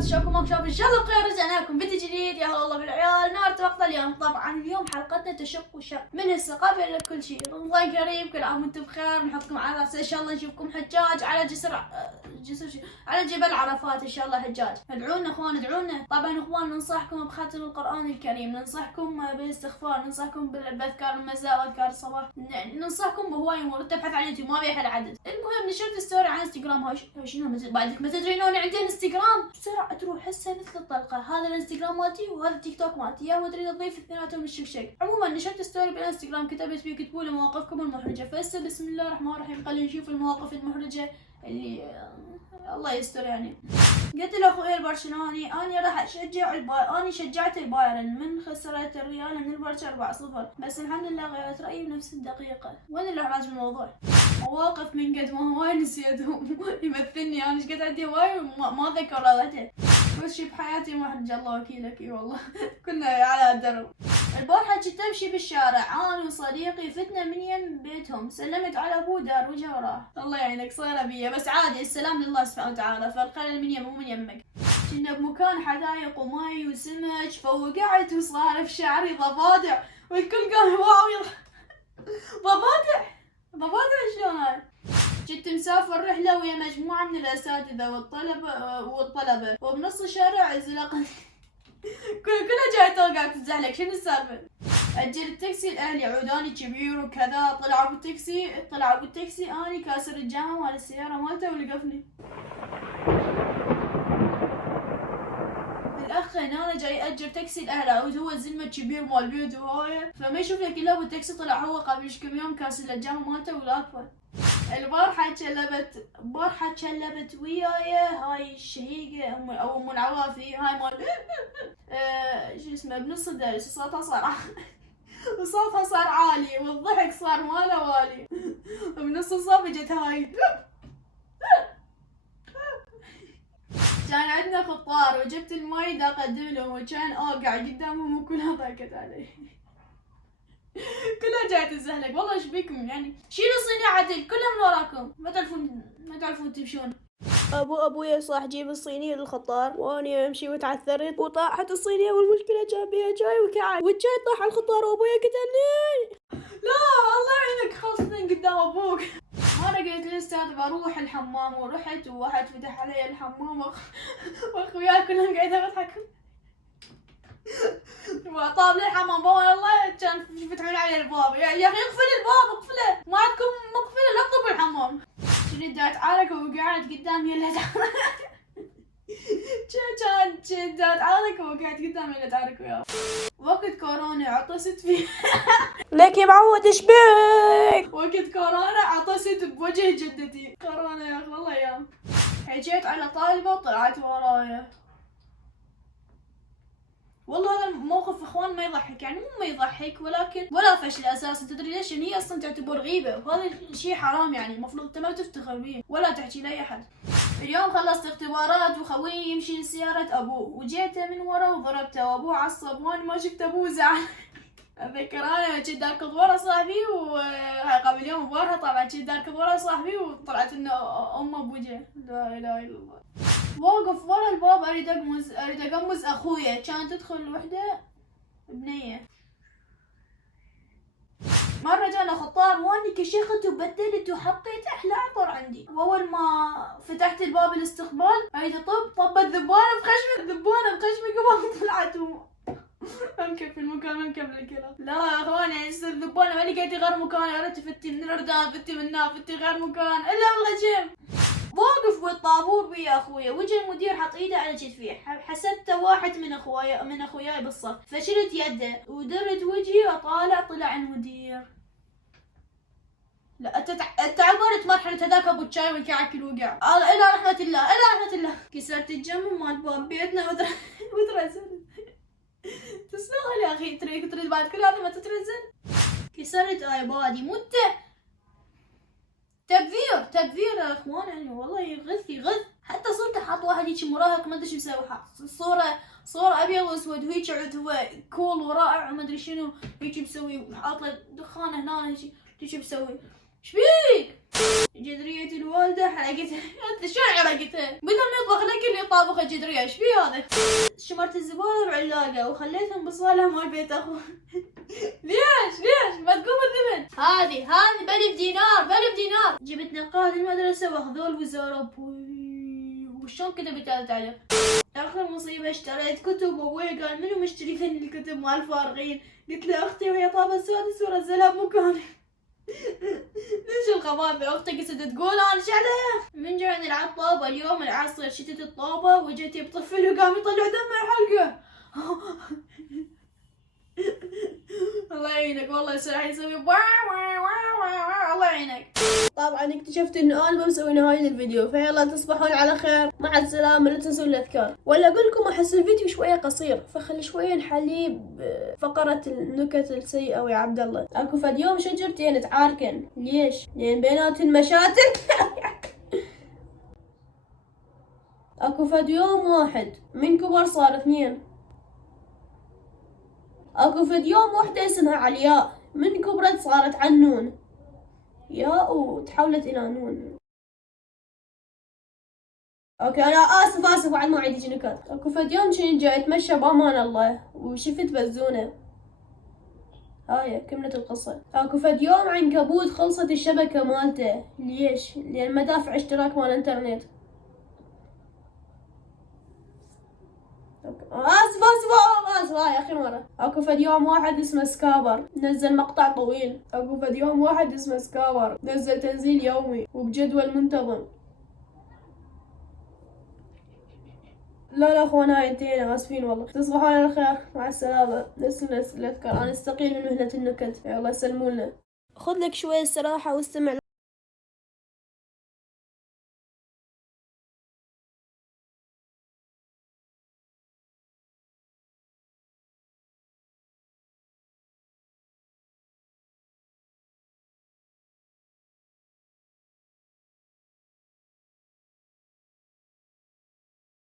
وبركاته. شلونكم؟ ان شاء الله بخير. رجعنا لكم فيديو جديد. يا هلا والله بالعيال. نار وقت اليوم. طبعا اليوم حلقتنا تشق وشق من الثقافه الى كل شيء. رمضان كريم، كل عام وانتم بخير. نحطكم على راسه ان شاء الله. نشوفكم حجاج على على جبل عرفات ان شاء الله حجاج. ادعونا اخوان، ادعونا. طبعا اخوان ننصحكم بختم القران الكريم، ننصحكم بالاستغفار، ننصحكم باذكار المساء واذكار الصباح، ننصحكم بهواي امور. تبحث عن اليوتيوب ما بيحل عدد. المهم نشرت ستوري عن انستغرام. هاي شنو بعدك ما تدرين انه عندي انستغرام؟ بسرعه تروح هسه مثل الطلقه. هذا الانستغرام مالتي وهذا التيك توك مالتي. يا ما تريد تضيف اثنيناتهم الشكشك. عموما نشرت ستوري بالانستغرام كتبت فيه كتبوا لي مواقفكم المحرجه. فهسه بسم الله الرحمن الرحيم خلينا نشوف المواقف المحرجه اللي الله يستر. يعني قلت له اخوي البرشلوني اني راح اشجع اني شجعت البايرن من خسرت الريال من البرشا 4-0، بس الحمد لله غيرت رايي بنفس الدقيقه. وين الاحراج من الموضوع؟ مواقف من قد ما هواي نسيتهم. يمثلني انا ايش قد عندي هواي ما ذكر ولا واحده. كل شيء بحياتي محرج الله وكيلك. اي والله كنا على الدرب. البارحة كنت امشي بالشارع انا وصديقي، فتنا من يم بيتهم، سلمت على ابوه دار وجهه وراه. الله يعينك صايره بيا، بس عادي السلام لله سبحانه وتعالى، فالخير من يم مو من يمك. كنا بمكان حدايق ومي وسمك، فوقعت وصار في شعري ضفادع والكل قام واو. ضفادع شلون هاي؟ كنت مسافر رحلة ويا مجموعة من الأساتذة والطلبة وبنص الشارع زلقت. كلها جاي توقع تتزحلق. شنو السالفة؟ أجل التاكسي لأهلي، عوداني كبير وكذا. طلعوا بالتاكسي أني كاسر الجامعة مال السيارة مالته ولقفني. الأخ هنا جاي أجر تاكسي لأهله وهو الزلمة الكبير مال بيوت وهاي، فما يشوف لك إلا بالتاكسي. طلع هو قبل كم يوم كاسر الجامعة مالته ولاقفه. البارحة كلبت وياي هاي الشهيقة أو أم العوافي هاي مال شو اسمه بنص الدرس. وصوتها صار عالي والضحك صار ما له والي. بنص الصف اجت هاي. كان عندنا خطار وجبت الماي دا اقدم لهم وكان اوقع قدامهم وكلها ضاقت علي. كلها جاية تزهلق. والله ايش بيكم يعني؟ شيلوا الصينية عدل كلها من وراكم. ما تعرفون تمشون. ابويا صاح جيب الصينية للخطار واني امشي وتعثرت وطاحت الصينية والمشكلة جاب بيها جاي وكعب والجاي طاح على الخطار وابويا قتلني. لا الله يعينك خاصة قدام ابوك. انا قلت للاستاذ بروح الحمام ورحت وواحد فتح علي الحمام واخوياي كلهم قاعدين يضحكون. وطاب لي الحمام والله كان يفتحون علي الباب. يا اخي اقفل الباب اقفله، ما عندكم مقفله لا تطب الحمام. شنو دا اتعارك وقعد قدامي لا كان دا اتعارك وقعد قدامي لا اتعارك وياه. وقت كورونا عطست فيه. لك يا معود ايش بك؟ وقت كورونا عطست بوجه جدتي. كورونا يا اخي والله ايام. حكيت على طالبه وطلعت ورايا. والله هذا الموقف اخوان ما يضحك، يعني مو ما يضحك ولكن ولا فشل اساسا. تدري ليش؟ ان هي اصلا تعتبر غيبه وهذا الشيء حرام. يعني المفروض انت ما تفتخر به ولا تحكي لاي احد. اليوم خلصت اختبارات وخوي يمشي لسياره ابوه وجيته من ورا وضربته وابوه عصب وانا ما شفت ابوه زعل. اتذكر انا كنت اركض ورا صاحبي وهاي قبل يوم بورها طبعا كنت اركض ورا صاحبي وطلعت انه امه بوجهه. لا اله الا الله. واقف ورا الباب اريد اقمز اخويا. كانت تدخل وحده بنيه. مرة جانا خطار واني كشخت وبدلت وحطيت احلى عطر عندي، واول ما فتحت الباب الاستقبال اريد طبت ذبانة بخشمي قبل طلعت امكب في المكان ما نكمل الكلام. لا يا اخوان يعني يصير ذبانة ما لقيتي غير مكان. يا ريت فتي من الاردان فتي من هنا فتي غير مكان الا بالغجم. واقف بالطابور ويا اخويا وجه المدير حط ايده على كتفي. حسبته واحد من اخوياي بالصف فشلت يده ودرت وجهي واطالع طلع المدير. لا انت عبرت مرحلة هذاك ابو الشاي والكعك الوقع. الى رحمة الله كسرت الجنب مال باب بيتنا وترزل. تسلم يا اخي تريد بعد كل هذا ما تترزل. كسرت ايبادي مت تبذير يا اخوان. يعني والله يغث. حتى صرت حاط واحد هيك مراهق ما ادري شو مسوي، صورة ابيض واسود وهيك عود هو كول ورائع وما ادري شنو هيك مسوي، حاط له دخانه هنا هيك مسوي. ايش بيك؟ جذرية الوالدة حرقتها. انت شلون حرقتها؟ بدل ما يطبخ الاكل طابخة جدرية ايش فيه هذا؟ شمرت الزبالة بعلاقة وخليتهم بالصالة مال بيت اخوي. ليش ما تقوم الثمن؟ هذه ب1000 دينار ب1000 دينار. جبت نقاد المدرسة واخذوه الوزارة. وشلون كتبت هذا التعليق؟ اخر مصيبة اشتريت كتب وابوي قال منو مشتري ثني الكتب مال فارغين؟ قلت له اختي وهي طابة السادس ونزلها بمكاني. ليش الخباثة؟ اختي قصدت تقول انا ايش عليها؟ من جاي نلعب طابة اليوم العصر شتت الطابة وجيت بطفل وقام يطلع دم من حلقه. الله يعينك والله راح يسوي الله يعينك. طبعا اكتشفت انه انا بسوي نهاية الفيديو، فيلا تصبحون على خير، مع السلامة. لا تنسون الاذكار. ولا اقول لكم احس الفيديو شوية قصير فخلي شوية نحليه بفقرة النكت السيئة ويا عبد الله. اكو فد يوم شجرتين تعاركن. ليش؟ لان بيناتهن مشاتل. اكو فد يوم واحد من كبر صار 2. اكو فد يوم وحدة اسمها علياء من كبرت صارت عنون. ياء وتحولت الى نون. اوكي انا اسف وعد ما اعيد نكت. اكو فد يوم كنت جاي اتمشى بامان الله وشفت بزونة. هاي كملت القصة. اكو فد يوم عنكبوت خلصت الشبكة مالته. ليش؟ لان ما دافع اشتراك مال انترنت. اسف هاي اخر مرة. اكو فد يوم واحد اسمه سكابر نزل مقطع طويل. اكو فد يوم واحد اسمه سكابر نزل تنزيل يومي وبجدول منتظم. لا اخوان هاي انتهينا، اسفين والله. تصبحون على خير، مع السلامة. نسل الاذكار. انا استقيل من مهنة النكت. يلا سلموا لنا. خذ لك شوية استراحة واستمع